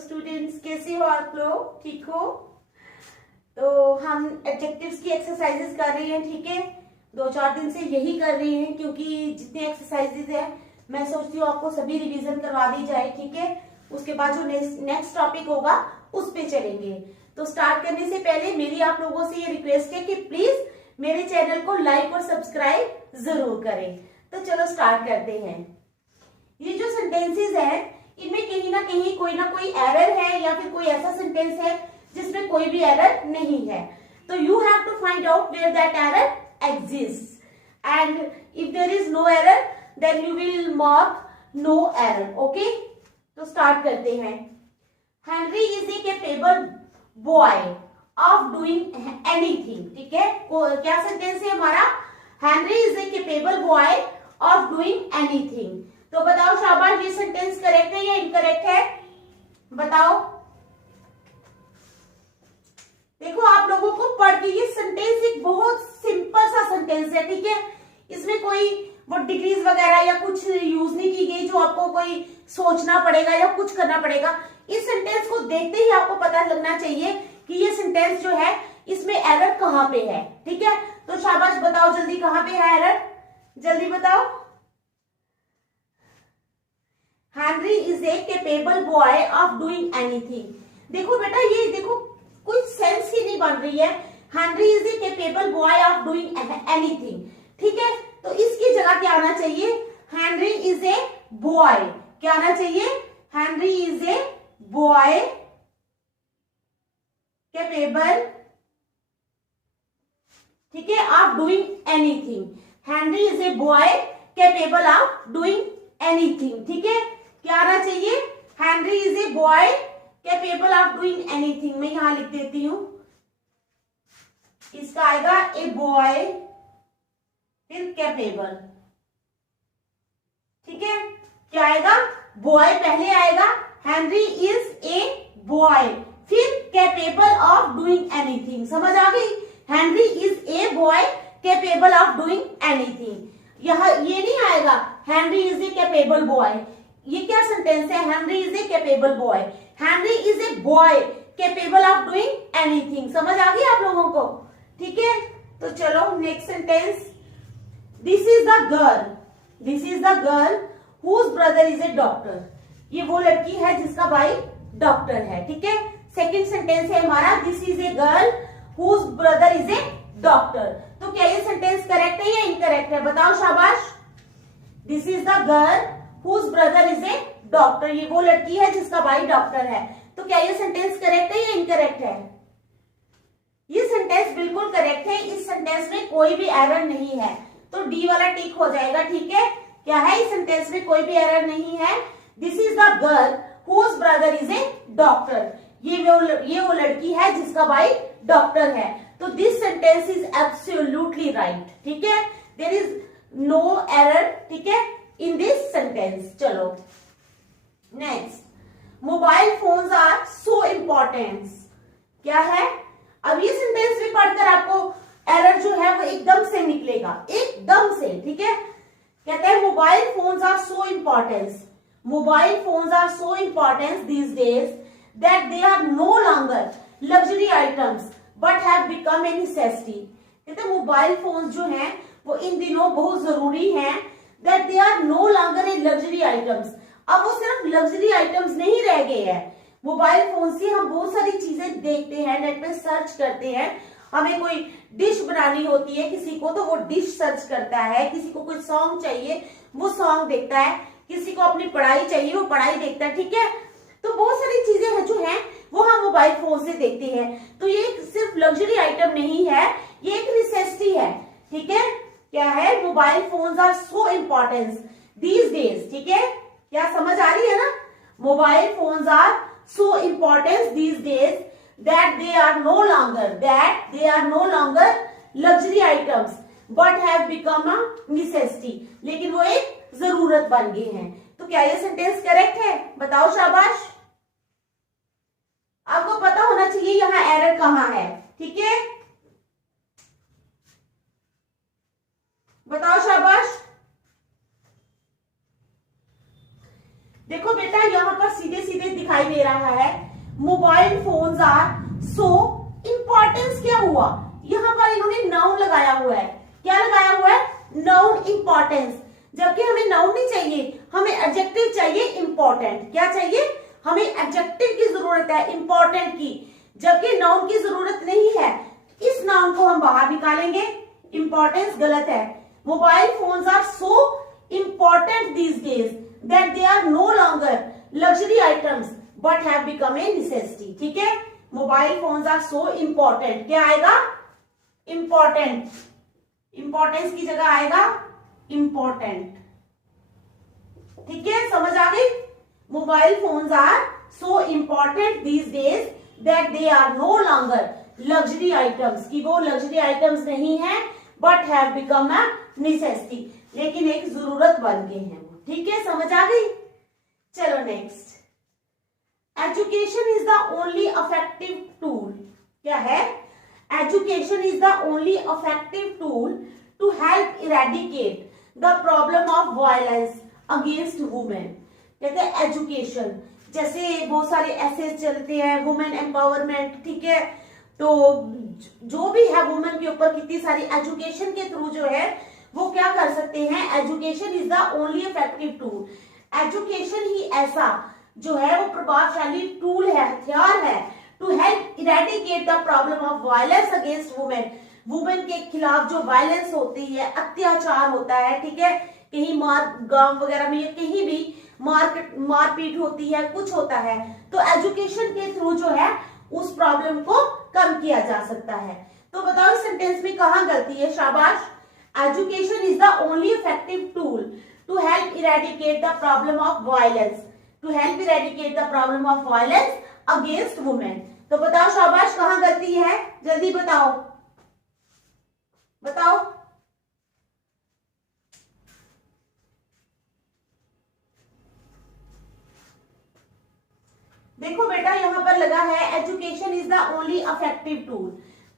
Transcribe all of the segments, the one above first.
Students, कैसे हो आप लोग? ठीक हो? तो हम एडजेक्टिव्स की एक्सरसाइजेस कर रहे हैं, ठीक है। 2-4 दिन से यही कर रहे हैं क्योंकि जितने एक्सरसाइजेस है मैं सोचती हूँ आपको सभी रिवीजन करवा दी जाए, ठीक है। उसके बाद जो नेक्स्ट टॉपिक होगा उस पे चलेंगे। तो स्टार्ट करने से पहले मेरी आप लोगों से ये रिक्वेस्ट है कि प्लीज मेरे चैनल को लाइक और सब्सक्राइब जरूर करें। तो चलो स्टार्ट करते हैं। ये जो सेंटेंसेस है इनमें कहीं ना कोई एरर है या फिर कोई ऐसा सेंटेंस है जिसमें कोई भी एरर नहीं है। तो you have to find out where that error exist and if there is no error then you will mark no error. Okay, तो स्टार्ट करते हैं। Henry is a capable boy of doing anything, ठीक है। क्या sentence है हमारा? Henry is a capable boy of doing anything. तो बताओ शाबाश, ये सेंटेंस करेक्ट है या इनकरेक्ट है? बताओ। देखो आप लोगों को पढ़ के ये सेंटेंस एक बहुत सिंपल सा सेंटेंस है, ठीक है। इसमें कोई वो डिग्रीज वगैरह या कुछ यूज नहीं की गई जो आपको कोई सोचना पड़ेगा या कुछ करना पड़ेगा। इस सेंटेंस को देखते ही आपको पता लगना चाहिए कि ये सेंटेंस जो है इसमें एरर कहाँ पे है, ठीक है। तो शाबाश, बताओ जल्दी कहाँ पे है एरर, जल्दी बताओ। Henry is a capable boy of doing anything. देखो बेटा, ये देखो कोई सेंस ही नहीं बन रही है। Henry is a capable boy of doing anything, ठीक है। तो इसकी जगह क्या आना चाहिए? Henry is a boy. क्या आना चाहिए? Henry is a boy capable, ठीक है, of doing anything. Henry is a boy capable of doing anything, ठीक है। क्या आना चाहिए? Henry is a boy capable of doing anything. मैं यहां लिख देती हूं, इसका आएगा ए बॉय फिर कैपेबल, ठीक है। क्या आएगा? बॉय पहले आएगा, हेनरी इज ए बॉय, फिर कैपेबल ऑफ डूइंग एनीथिंग। समझ आ गई? Henry is a boy capable of doing anything. यह ये नहीं आएगा Henry is a capable boy. ये क्या सेंटेंस है? Henry is a capable boy. Henry is a boy capable of doing anything. समझ आ गई आप लोगों को? ठीक है, तो चलो next sentence. This is the girl, this is the girl whose brother is a doctor. ये वो लड़की है जिसका भाई डॉक्टर है, ठीक है। सेकेंड सेंटेंस है हमारा, this is a girl whose brother is a doctor. तो क्या ये सेंटेंस करेक्ट है या इनकरेक्ट है? बताओ शाबाश। This is the girl whose brother is a doctor. ये वो लड़की है जिसका भाई डॉक्टर है। तो क्या ये सेंटेंस करेक्ट है या इनकरेक्ट है? ये सेंटेंस बिल्कुल करेक्ट है। इस सेंटेंस में कोई भी एरर नहीं है, तो डी वाला टिक हो जाएगा, ठीक है। क्या है? इस सेंटेंस में कोई भी एरर नहीं है। This is the girl whose brother is a doctor. ये वो लड़की है जिसका भाई डॉक्टर है। तो this sentence is absolutely right, ठीक है। देयर इज नो एरर, ठीक है, इन दिस सेंटेंस। चलो next, mobile phones are so important. क्या है? अब ये सेंटेंस भी पढ़कर आपको एरर जो है वो एकदम से निकलेगा, एकदम से, ठीक है। कहते हैं mobile phones are so important, mobile phones are so important these days that they are no longer luxury items but have become a necessity. कहते हैं मोबाइल फोन्स जो हैं वो इन दिनों बहुत जरूरी हैं, that they are no longer a luxury items. अब वो सिर्फ लग्जरी आइटम्स नहीं रह गए हैं। मोबाइल फोन से हम बहुत सारी चीजें देखते हैं, नेट पे सर्च करते हैं। हमें कोई डिश बनानी होती है किसी को तो वो डिश सर्च करता है, किसी को कोई सॉन्ग चाहिए वो सॉन्ग देखता है, किसी को अपनी पढ़ाई चाहिए वो पढ़ाई देखता है, ठीक है। तो बहुत सारी चीजें हैं जो हैं वो हम मोबाइल फोन से देखते हैं। तो ये सिर्फ लग्जरी आइटम नहीं है, ये एक नेसेसिटी है, ठीक है। क्या है? Mobile phones are so important these days, ठीक है। क्या समझ आ रही है ना? Mobile phones are so important these days that they are no longer luxury items but have become a necessity. लेकिन वो एक जरूरत बन गए हैं। तो क्या ये सेंटेंस करेक्ट है? बताओ शाबाश। आपको पता होना चाहिए यहाँ एरर कहाँ है, ठीक है। बताओ शाबाश। देखो बेटा यहाँ पर सीधे सीधे दिखाई दे रहा है mobile phones are so importance क्या हुआ, यहाँ पर इन्होंने नाउन लगाया हुआ है। क्या लगाया हुआ है? Noun importance. जबकि हमें नाउन नहीं चाहिए, हमें एडजेक्टिव चाहिए इंपॉर्टेंट। क्या चाहिए? हमें एडजेक्टिव की जरूरत है इंपॉर्टेंट की, जबकि नाउन की जरूरत नहीं है। इस नाउन को हम बाहर निकालेंगे। इंपॉर्टेंस गलत है। Mobile phones are so important these days that they are no longer luxury items but have become a necessity. ठीक है, mobile phones are so important. क्या आएगा? इंपॉर्टेंट। इंपॉर्टेंस की जगह आएगा इंपॉर्टेंट। ठीक है, समझ आ गई? Mobile phones are so important these days that they are no longer luxury items, कि वो लग्जरी आइटम्स नहीं है but have become a necessity, लेकिन एक जरूरत बन गए हैं वो। ठीक है, समझ आ गई? चलो next, education is the only affective tool. क्या है? Education is the only affective tool to help eradicate the problem of violence against women. कहते हैं एजुकेशन, जैसे बहुत सारे ऐसे चलते हैं वुमेन एम्पावरमेंट। ठीक है, तो जो भी है वुमेन के ऊपर कितनी सारी एजुकेशन के थ्रू जो है वो क्या कर सकते हैं। Education is the only effective tool. Education ही ऐसा जो है वो प्रभावशाली टूल है, हथियार है to help eradicate the problem of violence against women. Women के खिलाफ जो वायलेंस होती है, अत्याचार होता है, ठीक है, कहीं गांव वगैरह में या कहीं भी मारपीट होती है, कुछ होता है, तो एजुकेशन के थ्रू जो है उस प्रॉब्लम को कम किया जा सकता है। तो बताओ इस सेंटेंस में कहां गलती है? शाबाश। Education is the only effective tool to help eradicate the problem of violence, to help eradicate the problem of violence against women. तो बताओ शाबाश कहां गलती है? जल्दी बताओ, बताओ। देखो बेटा यहाँ पर लगा है education is the only affective tool,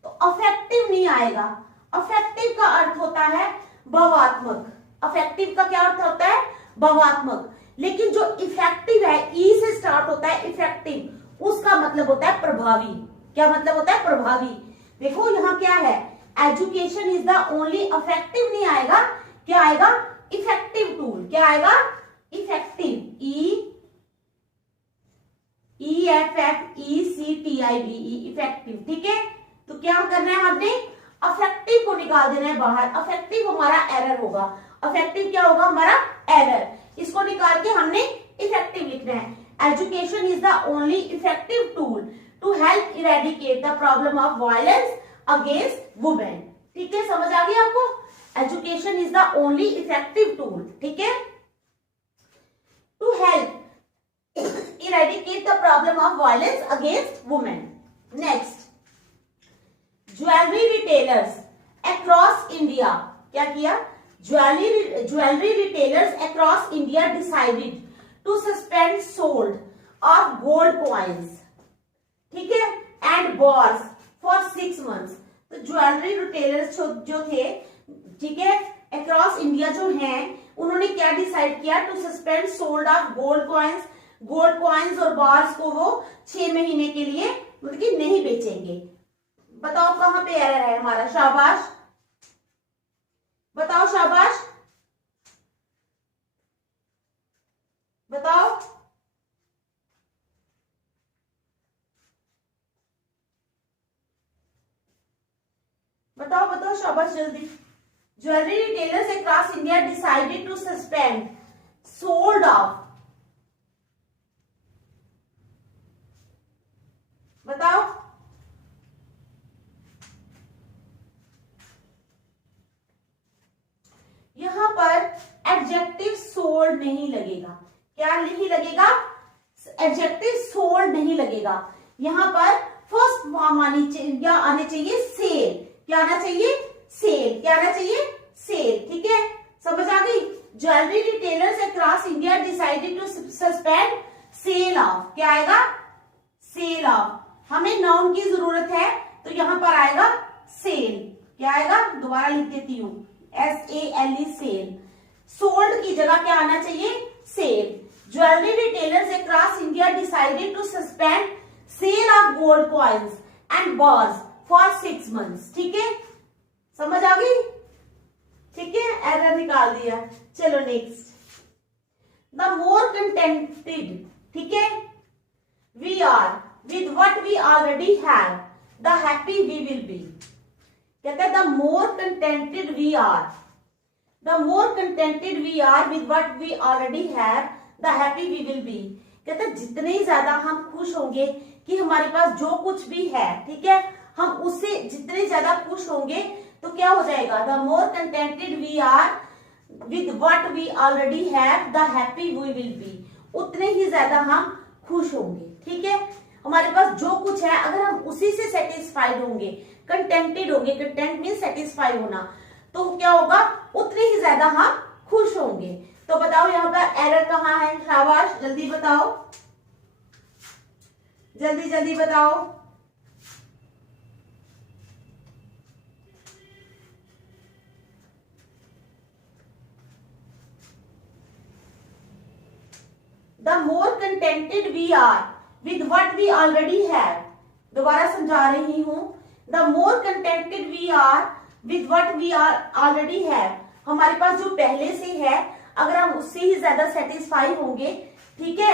तो अफेक्टिव नहीं आएगा। अफेक्टिव का अर्थ होता है भावात्मक। अफेक्टिव का क्या अर्थ होता है? भावात्मक। लेकिन जो इफेक्टिव है, ई से स्टार्ट होता है इफेक्टिव, उसका मतलब होता है प्रभावी। क्या मतलब होता है? प्रभावी। देखो यहाँ क्या है, education is the only affective नहीं आएगा, क्या आएगा? Effective tool. क्या आएगा? इफेक्टिव। EFFECTIVE, effective. ठीक है, तो क्या करना है हमने? अफेक्टिव को निकाल देना है बाहर। अफेक्टिव हमारा एरर होगा। अफेक्टिव क्या होगा? हमारा एरर। इसको निकाल के हमने इफेक्टिव लिखना है। Education is the only effective tool to help eradicate the problem of violence against women. ठीक है, समझ आ गया आपको? Education is the only effective tool, ठीक है, to help eradicate the problem of violence against women. Next, jewelry retailers across India क्या किया? Jewelry retailers across India decided to suspend sold of gold coins, ठीक है, and bars for 6 months. तो jewellery retailers जो थे, ठीक है, across India जो हैं, उन्होंने क्या डिसाइड किया? To suspend sold off gold coins. Gold coins और बार्स को वो 6 महीने के लिए मतलब कि नहीं बेचेंगे। बताओ कहां पे एरर है हमारा? शाबाश, बताओ शाबाश, बताओ। बताओ बताओ शाबाश, जल्दी। Jewellery retailers across India decided to suspend sold off, बताओ। यहां पर एडजेक्टिव सोल्ड नहीं लगेगा। क्या नहीं लगेगा? एडजेक्टिव सोल्ड नहीं लगेगा। यहां पर फर्स्ट फॉर्म आनी चाहिए सेल। क्या आना चाहिए? सेल। क्या आना चाहिए? सेल। ठीक है, समझ आ गई? Jewellery retailers across India decided to suspend sale off. क्या आएगा? Cell of. हमें नाउन की जरूरत है, तो यहां पर आएगा सेल। क्या आएगा? दोबारा लिख देती हूं, SALE, सेल। सोल्ड की जगह क्या आना चाहिए? Sale. Jewellery retailers across India decided to suspend sale of gold coins and bars for 6 months. ठीक है, समझ आ गई? ठीक है, एरर निकाल दिया. चलो नेक्स्ट. द मोर कंटेंटेड, ठीक है, we are with what we already have the happy we will be. कहते हैं the more contented we are, the more contented we are with what we already have the happy we will be. कहते हैं जितने ज्यादा हम खुश होंगे कि हमारे पास जो कुछ भी है, ठीक है, हम उससे जितने ज्यादा खुश होंगे तो क्या हो जाएगा, the more contented we are with what we already have the happy we will be. उतने ही ज्यादा हम खुश होंगे. ठीक है, हमारे पास जो कुछ है अगर हम उसी से सेटिस्फाइड होंगे, कंटेंटेड होंगे, कंटेंट मीन सेटिस्फाई होना, तो क्या होगा, उतने ही ज्यादा हम खुश होंगे. तो बताओ यहाँ पर एरर कहाँ है? शाबाश, जल्दी बताओ, जल्दी जल्दी बताओ. The more contented we are with what we already have. दोबारा समझा रही हूं. The more contented we are with what we are already have. हमारे पास जो पहले से है अगर हम उससे ही ज्यादा सेटिस्फाई होंगे, ठीक है,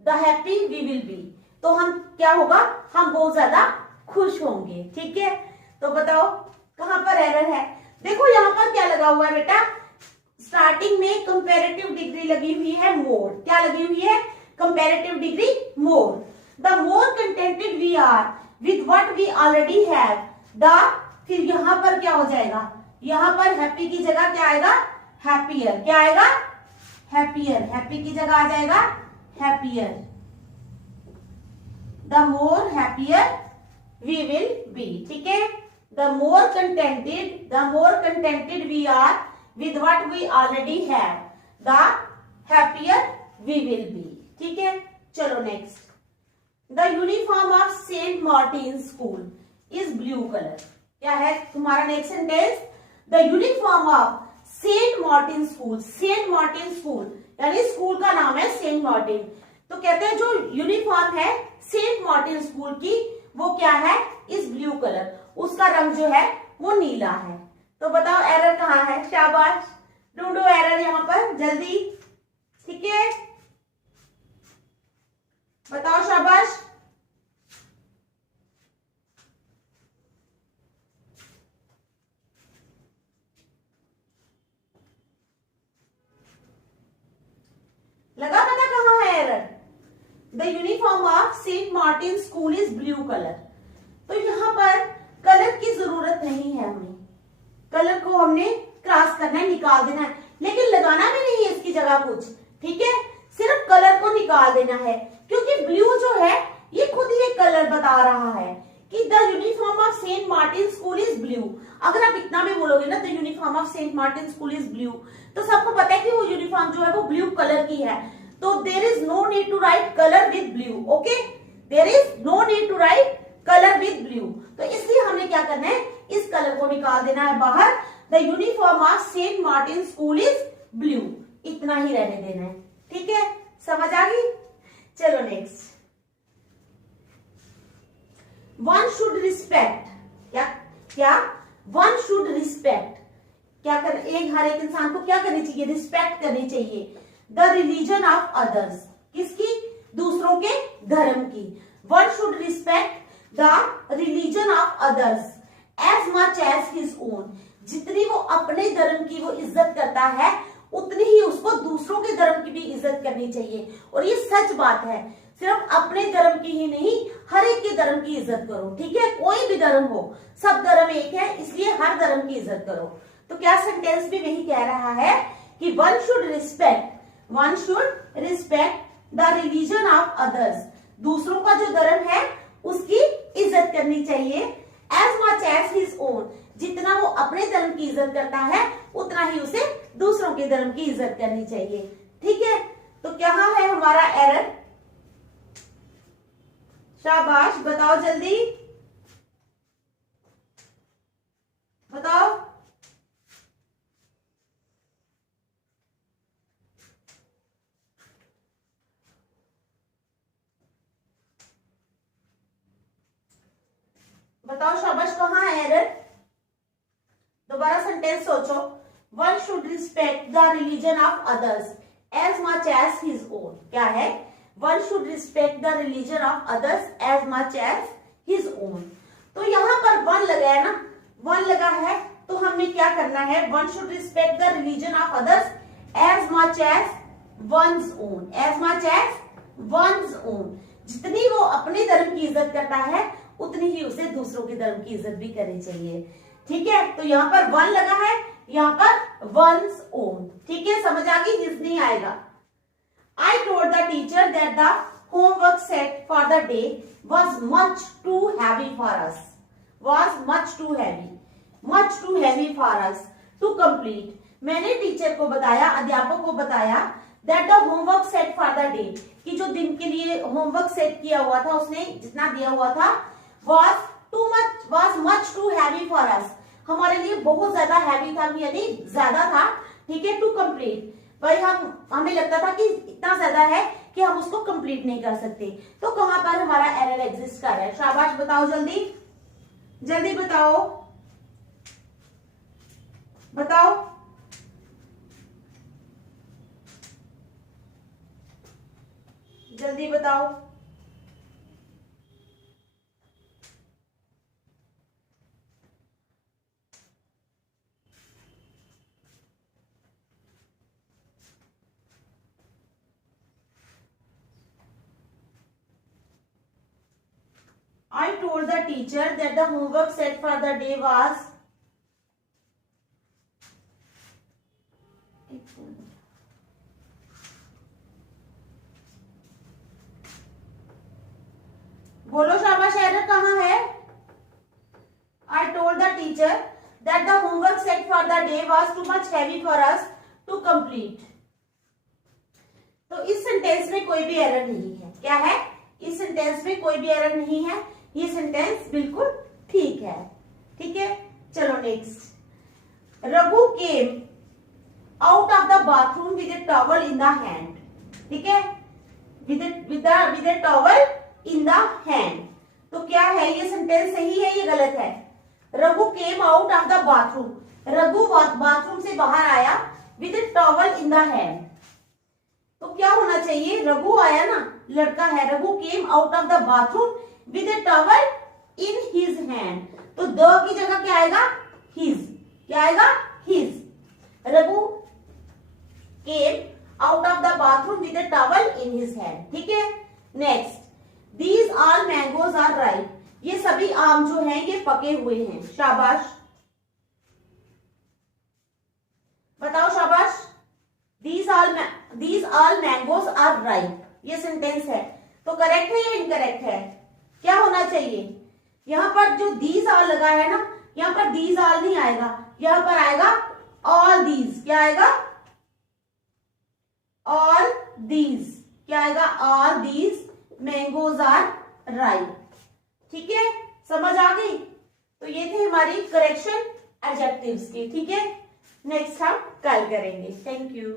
the happy we will be, तो हम क्या होगा, हम बहुत ज्यादा खुश होंगे. ठीक है, तो बताओ कहां पर एरर है? देखो यहाँ पर क्या लगा हुआ है बेटा, स्टार्टिंग में कंपैरेटिव डिग्री लगी हुई है मोर. क्या लगी हुई है? Comparative degree more. The more contented we are with what we already have the, फिर यहां पर क्या हो जाएगा, यहां पर हैप्पी की जगह क्या आएगा, हैप्पियर. क्या आएगा? हैप्पियर. हैप्पी की जगह आ जाएगा happier. The more happier we will be. ठीक है, the more contented we are with what we already have the happier we will be. ठीक है, चलो next. The uniform of Saint Martin's School is blue color. क्या है तुम्हारा next sentence? The uniform of Saint Martin's School. Saint Martin's School यानी school का नाम है सेंट मार्टिन. तो कहते हैं जो यूनिफॉर्म है सेंट मार्टिन स्कूल की वो क्या है, इस ब्लू कलर, उसका रंग जो है वो नीला है. तो बताओ एरर कहाँ है? शाबाश, ढूंढो एरर यहाँ पर जल्दी. ठीक है, बताओ शाबाश. लगा पता कहाँ है error? The uniform of Saint Martin school is blue colour. तो यहाँ पर कलर की जरूरत नहीं है, हमें कलर को हमने क्रॉस करना है, निकाल देना है, लेकिन लगाना भी नहीं है इसकी जगह कुछ. ठीक है, सिर्फ कलर को निकाल देना है, क्योंकि ब्लू जो है ये खुद ही एक कलर बता रहा है कि the uniform of Saint Martin school is blue. अगर आप इतना भी बोलोगे ना, the uniform of Saint Martin school is blue, तो सबको पता है कि वो यूनिफॉर्म जो है वो ब्लू कलर की है. तो there is no need to write colour with blue. Okay, there is no need to write colour with blue. तो इसलिए हमने क्या करना है, इस कलर को निकाल देना है बाहर. The uniform of Saint Martin school is blue, इतना ही रहने देना है. ठीक है, समझ आ गई? चलो नेक्स्ट. One should respect. क्या वन शुड रिस्पेक्ट, क्या कर, हर एक इंसान को क्या करनी चाहिए, रिस्पेक्ट करनी चाहिए. द रिलीजन ऑफ अदर्स, किसकी? दूसरों के धर्म की. One should respect the religion of others as much as his own. जितनी वो अपने धर्म की वो इज्जत करता है उतनी ही उसको दूसरों के धर्म की भी इज्जत करनी चाहिए. और ये सच बात है, सिर्फ अपने धर्म की ही नहीं, हर एक के धर्म की इज्जत करो. ठीक है, कोई भी धर्म हो, सब धर्म एक है, इसलिए हर धर्म की इज्जत करो. तो क्या सेंटेंस भी वही कह रहा है कि one should respect the religion of others. दूसरों का जो धर्म है उसकी इज्जत करनी चाहिए. As much as his own, जितना वो अपने धर्म की इज्जत करता है उतना ही उसे दूसरों के धर्म की इज्जत करनी चाहिए. ठीक है, तो क्या है हमारा एरर? शाबाश, बताओ जल्दी बताओ. बताओ शाबाश, कहाँ है एरर? दोबारा सेंटेंस सोचो। One should respect the religion of others as much as his own. क्या है? One should respect the religion of others as much as his own. तो यहाँ पर वन लगा है ना, वन लगा है, तो हमने क्या करना है? One should respect the religion of others as much as one's own, as much as one's own. जितनी वो अपने धर्म की इज्जत करता है उतनी ही उसे दूसरों के धर्म की इज्जत भी करनी चाहिए। ठीक है, तो यहाँ पर वन लगा है, यहाँ पर वंस ओन। ठीक है, समझ आ गई? हिज नहीं आएगा। I told the teacher that the homework set for the day was much too heavy for us. Was much too heavy for us to complete. मैंने टीचर को बताया, अध्यापक को बताया that the homework set for the day, कि जो दिन के लिए होमवर्क सेट किया हुआ था, उसने जितना दिया हुआ था, was much too heavy for us, हमारे लिए बहुत ज्यादा हैवी था, यानी ज्यादा था। ठीक है, टू कंप्लीट, भाई हमें लगता था कि इतना ज्यादा है कि हम उसको कंप्लीट नहीं कर सकते। तो कहां पर हमारा एरर एग्जिस्ट कर रहा है? शाबाश, बताओ जल्दी, जल्दी बताओ, बताओ। जल्दी बताओ। I told the teacher that the homework set for the day was बोलो शाबाश, एरर कहाँ है? I told the teacher that the homework set for the day was too much heavy for us to complete. तो इस sentence में कोई भी error नहीं है। क्या है? इस सेंटेंस में कोई भी एरर नहीं है, ये सेंटेंस बिल्कुल ठीक है। ठीक है, चलो next. Raghu came out of the bathroom with A towel in the hand. ठीक है, with A towel in the hand. तो क्या है? ये सेंटेंस सही है, ये गलत है? Raghu came out of the bathroom, Raghu bathroom से बाहर आया with A towel in the hand. तो क्या होना चाहिए? रघु आया ना, लड़का है। Raghu came out of the bathroom with A towel in his hand. तो द की जगह क्या आएगा? हिज। क्या आएगा? His. Raghu came out of the bathroom with A towel in his hand. ठीक है, next. These all mangoes are ripe, ये सभी आम जो हैं ये पके हुए हैं। शाबाश, बताओ शाबाश। These all mangoes are ripe, ये सेंटेंस है, तो करेक्ट है या इनकरेक्ट है? क्या होना चाहिए? यहां पर जो दीज ऑल लगा है ना, यहां पर दीज ऑल नहीं आएगा, यहां पर आएगा ऑल दीज। क्या आएगा? All these. क्या आएगा? All these mangoes are ripe. ठीक है, समझ आ गई? तो ये थे हमारी करेक्शन एडजेक्टिव्स की। ठीक है, नेक्स्ट हम कल करेंगे। Thank you.